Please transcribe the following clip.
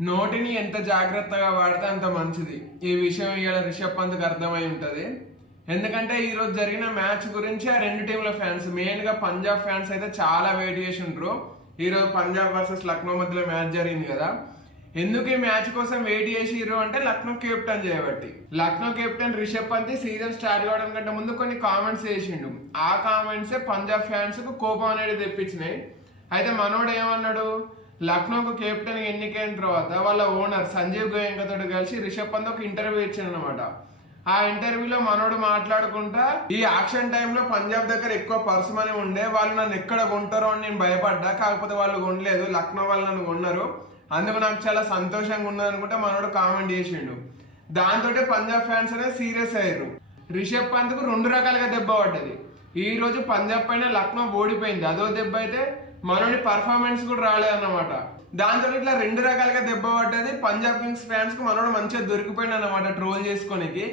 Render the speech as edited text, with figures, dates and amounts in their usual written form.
నోటిని ఎంత జాగ్రత్తగా వాడితే అంత మంచిది. ఈ విషయం ఇవాళ రిషబ్ పంత్కి అర్థమై ఉంటది. ఎందుకంటే ఈ రోజు జరిగిన మ్యాచ్ గురించి ఆ రెండు టీంల ఫ్యాన్స్, మెయిన్ గా పంజాబ్ ఫ్యాన్స్ అయితే చాలా వెయిట్ చేసి ఉంటారు. ఈ రోజు పంజాబ్ వర్సెస్ లక్నో మధ్యలో మ్యాచ్ జరిగింది కదా. ఎందుకు ఈ మ్యాచ్ కోసం వెయిట్ చేసిర్రు అంటే లక్నో కెప్టెన్ చేయబట్టి. Lucknow captain Rishabh Pant season start కావడం కంటే ముందు కొన్ని కామెంట్స్ చేసిండు. ఆ కామెంట్సే పంజాబ్ ఫ్యాన్స్ కు కోపం అనేది తెప్పించినాయి. అయితే మనోడు ఏమన్నాడు, లక్నోకు కెప్టెన్ ఎన్నికైన తర్వాత వాళ్ళ ఓనర్ సంజీవ్ గోయంకతో కలిసి రిషబ్ పంత్ ఒక ఇంటర్వ్యూ ఇచ్చాడు అనమాట. ఆ ఇంటర్వ్యూలో మనోడు మాట్లాడుకుంటా, ఈ యాక్షన్ టైంలో పంజాబ్ దగ్గర ఎక్కువ పర్సు మనీ ఉండే, వాళ్ళు నన్ను ఎక్కడ కొంటారో అని నేను భయపడ్డా, కాకపోతే వాళ్ళు కొనలేదు, లక్నో వాళ్ళు నన్ను కొన్నారు, అందుకు నాకు చాలా సంతోషంగా ఉన్నది అనుకుంటే మనోడు కామెంట్ చేసిండు. దాంతో పంజాబ్ ఫ్యాన్స్ అనేది సీరియస్ అయ్యారు. రిషబ్ పంత్ కు రెండు రకాలుగా దెబ్బ పడ్డది. ఈ రోజు పంజాబ్ పైన లక్నో ఓడిపోయింది, అదో దెబ్బ. అయితే మనోడి పర్ఫార్మెన్స్ కూడా రాలేదన్నమాట. దాంతో ఇట్లా రెండు రకాలుగా దెబ్బ పడ్డది. పంజాబ్ కింగ్స్ ఫ్యాన్స్ కు మనోడు మంచిగా దొరికిపోయింది అన్నమాట ట్రోల్ చేసుకోనికి.